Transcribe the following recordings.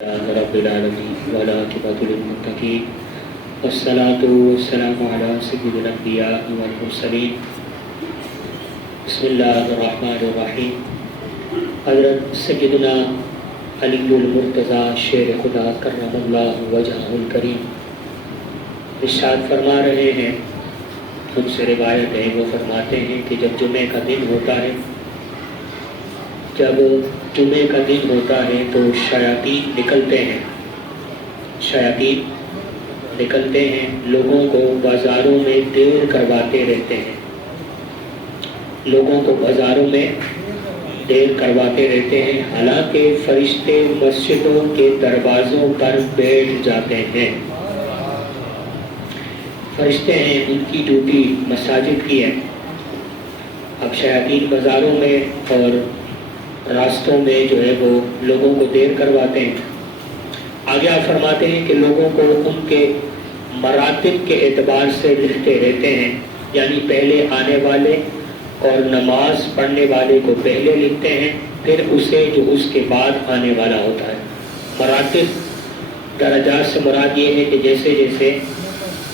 رب العالمين والعاقبة للمتقين والصلاة والسلام على سيد الأنبياء والمرسلين بسم الله الرحمن الرحیم۔ حضرت سیدنا علی المرتضیٰ شیر خدا کرم اللہ وجہہ الکریم ارشاد فرما رہے ہیں، ان سے روایت ہے، وہ فرماتے ہیں کہ جب جمعے کا دن ہوتا ہے تو شیاطین نکلتے ہیں، لوگوں کو بازاروں میں دیر کرواتے رہتے ہیں، حالانکہ فرشتے مسجدوں کے دروازوں پر بیٹھ جاتے ہیں۔ فرشتے ہیں، ان کی ڈیوٹی مساجد کی ہے۔ اب شیاطین بازاروں میں اور راستوں میں جو ہے وہ لوگوں کو دیر کرواتے ہیں۔ آگے آپ فرماتے ہیں کہ لوگوں کو ان کے مراتب کے اعتبار سے لکھتے رہتے ہیں، یعنی پہلے آنے والے اور نماز پڑھنے والے کو پہلے لکھتے ہیں، پھر اسے جو اس کے بعد آنے والا ہوتا ہے۔ مراتب درجات سے مراد یہ ہے کہ جیسے جیسے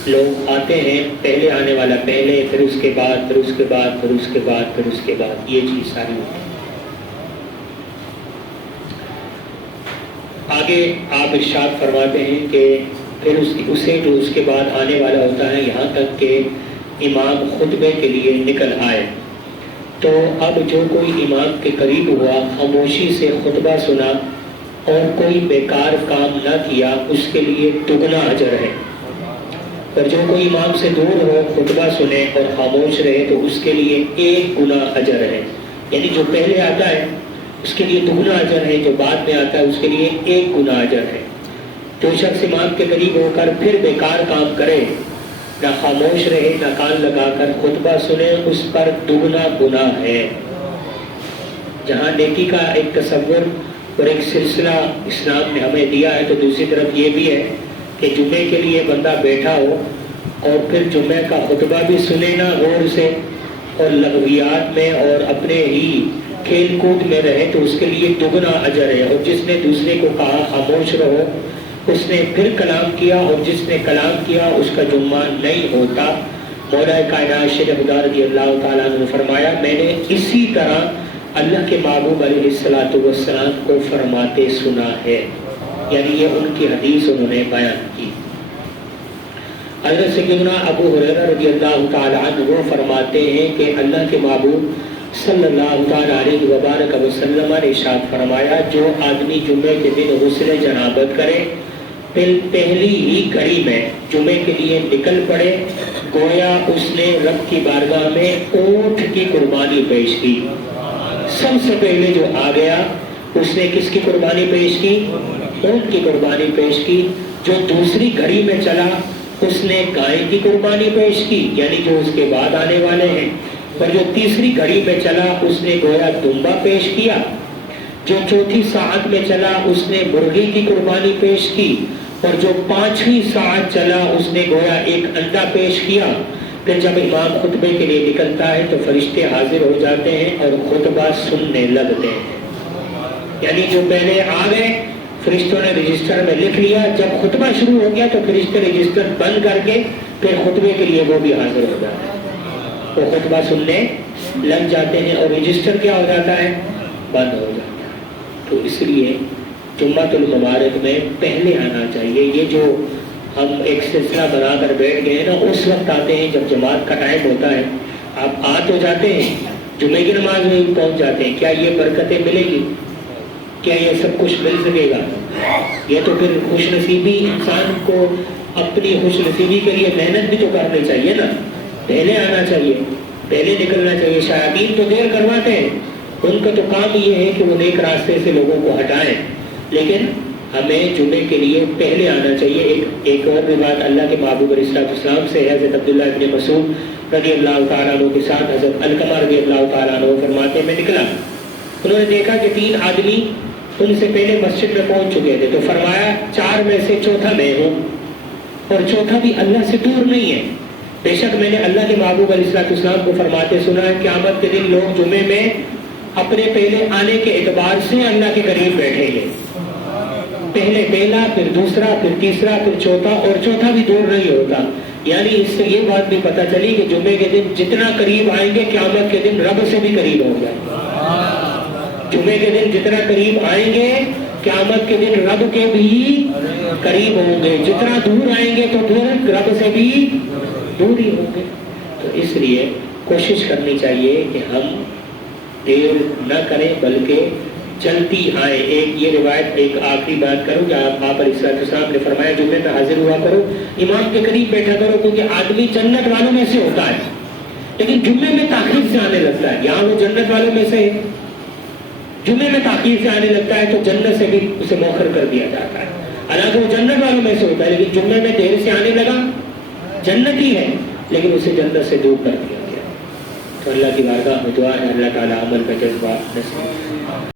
لوگ آتے ہیں، پہلے آنے والا پہلے، پھر اس کے بعد، پھر اس کے بعد، پھر اس کے بعد، پھر اس کے بعد، یہ چیز ساری ہوتی ہے۔ آگے آپ ارشاد فرماتے ہیں کہ پھر اسے جو اس کے بعد آنے والا ہوتا ہے، یہاں تک کہ امام خطبے کے لیے نکل آئے، تو اب جو کوئی امام کے قریب ہوا، خاموشی سے خطبہ سنا اور کوئی بیکار کام نہ کیا، اس کے لیے دگنا اجر ہے۔ اور جو کوئی امام سے دور ہو، خطبہ سنے اور خاموش رہے، تو اس کے لیے 1 گنا اجر ہے، یعنی جو پہلے آتا ہے اس کے لیے دگنا اجر ہے، جو بعد میں آتا ہے اس کے لیے 1 گنا اجر ہے۔ جو شخص امام کے قریب ہو کر پھر بیکار کام کرے، نہ خاموش رہے، نہ کان لگا کر خطبہ سنے، اس پر دگنا گناہ ہے۔ جہاں نیکی کا ایک تصور اور ایک سلسلہ اسلام نے ہمیں دیا ہے، تو دوسری طرف یہ بھی ہے کہ جمعے کے لیے بندہ بیٹھا ہو اور پھر جمعے کا خطبہ بھی سنے نا غور سے، اور لغویات میں اور اپنے ہی کھیل کود میں رہے، تو اس کے لیے دگنا اجر ہے۔ اور جس نے دوسرے کو کہا خاموش رہو، اس نے پھر کلام کیا، اور جس نے کلام کیا اس کا جمعہ نہیں ہوتا۔ مولا کائنات شیر خدا رضی اللہ تعالیٰ عنہ نے فرمایا، میں نے اسی طرح اللہ کے محبوب علیہ السلام کو فرماتے سنا ہے، یعنی یہ ان کی حدیث انہوں نے بیان کی۔ حضرت سیدنا ابو ہریرہ رضی اللہ تعالیٰ عنہ وہ فرماتے ہیں کہ اللہ کے محبوب صلی اللہ تعالیٰ علیہ وبارک وسلم نے ارشاد فرمایا، جو آدمی جمعے کے دن غسل جنابت کرے، پھر پہلی ہی گھڑی میں جمعے کے لیے نکل پڑے، گویا اس نے رب کی بارگاہ میں اونٹ کی قربانی پیش کی۔ سب سے پہلے جو آ گیا اس نے کس کی قربانی پیش کی؟ اونٹ کی قربانی پیش کی۔ جو دوسری گھڑی میں چلا اس نے گائے کی قربانی پیش کی، یعنی جو اس کے بعد آنے والے ہیں۔ اور جو تیسری گھڑی میں چلا اس نے گویا دمبا پیش کیا۔ جو چوتھی ساعت میں چلا اس نے مرغی کی قربانی پیش کی، اور جو 5ویں ساعت چلا اس نے گویا ایک انڈا پیش کیا۔ پھر جب امام خطبے کے لیے نکلتا ہے تو فرشتے حاضر ہو جاتے ہیں اور خطبہ سننے لگتے ہیں، یعنی جو پہلے آ گئے فرشتوں نے رجسٹر میں لکھ لیا، جب خطبہ شروع ہو گیا تو فرشتے رجسٹر بند کر کے پھر خطبے کے لیے وہ بھی حاضر ہو جاتے ہیں، وہ خطبہ سننے لگ جاتے ہیں، اور رجسٹر کیا ہو جاتا ہے؟ بند ہو جاتا ہے۔ تو اس لیے جمعۃ المبارک میں پہلے آنا چاہیے۔ یہ جو ہم ایک سلسلہ بنا کر بیٹھ گئے نا، اس وقت آتے ہیں جب جماعت کا ٹائم ہوتا ہے، آپ آ تو جاتے ہیں، جمعے کی نماز میں پہنچ جاتے ہیں، کیا یہ برکتیں ملے گی؟ کیا یہ سب کچھ مل سکے گا؟ یہ تو پھر خوش نصیبی، انسان کو اپنی خوش نصیبی کے لیے محنت بھی تو کرنی چاہیے نا، پہلے آنا چاہیے، پہلے نکلنا چاہیے۔ شیاطین تو دیر کرواتے ہیں، ان کا تو کام یہ ہے کہ وہ نیک راستے سے لوگوں کو ہٹائیں، لیکن ہمیں جمعے کے لیے پہلے آنا چاہیے۔ ایک اور بھی بات اللہ کے محبوب علیہ السلام سے ہے، حضرت عبداللہ ابن مسعود رضی اللہ تعالیٰ عنہ کے ساتھ حضرت علقمہ رضی اللہ تعالیٰ عنہ فرماتے میں نکلا، انہوں نے دیکھا کہ 3 آدمی ان سے پہلے مسجد میں پہنچ چکے تھے، تو فرمایا 4 میں سے چوتھا میں ہوں، اور چوتھا بھی اللہ سے دور نہیں ہے۔ بے شک میں نے اللہ کے محبوب علیہ السلام کو فرماتے سنا ہے، قیامت کے دن لوگ جمعے میں اپنے پہلے آنے کے اعتبار سے اللہ کے قریب بیٹھیں گے، پہلے پہلا، پھر دوسرا، پھر تیسرا، پھر چوتھا، اور چوتھا بھی دور نہیں ہوتا. یعنی اس سے یہ بات بھی پتہ چلی کہ جمعے کے دن جتنا قریب آئیں گے قیامت کے دن رب سے بھی قریب ہو جائیں گے. جمعے کے دن جتنا قریب آئیں گے قیامت کے دن رب کے بھی قریب ہوں گے. جتنا دور آئیں گے تو پھر رب سے بھی دور ہی ہوں گے. تو اس لیے کوشش کرنی چاہیے کہ ہم دیر نہ کریں بلکہ چلتی آئے. ایک یہ روایت، ایک آخری بات کروں کہ آپ علیہ السلام نے فرمایا جمعے میں حاضر ہوا کرو، امام کے قریب بیٹھا کرو، کیونکہ آدمی جنت والوں میں سے ہوتا ہے لیکن جمعے میں تاخیر سے آنے لگتا ہے. یہاں وہ جنت والوں میں سے جمعے میں تاخیر سے آنے لگتا ہے تو جنت سے بھی اسے مؤخر کر دیا جاتا ہے. حالانکہ وہ جنت والوں میں سے ہوتا ہے لیکن جمعے میں دیر سے آنے لگا، جنت ہی ہے لیکن اسے جنت سے دور کر دیا گیا. تو اللہ کی بارگاہ میں دعا ہے اللہ تعالیٰ عمل کا جذبہ نصیب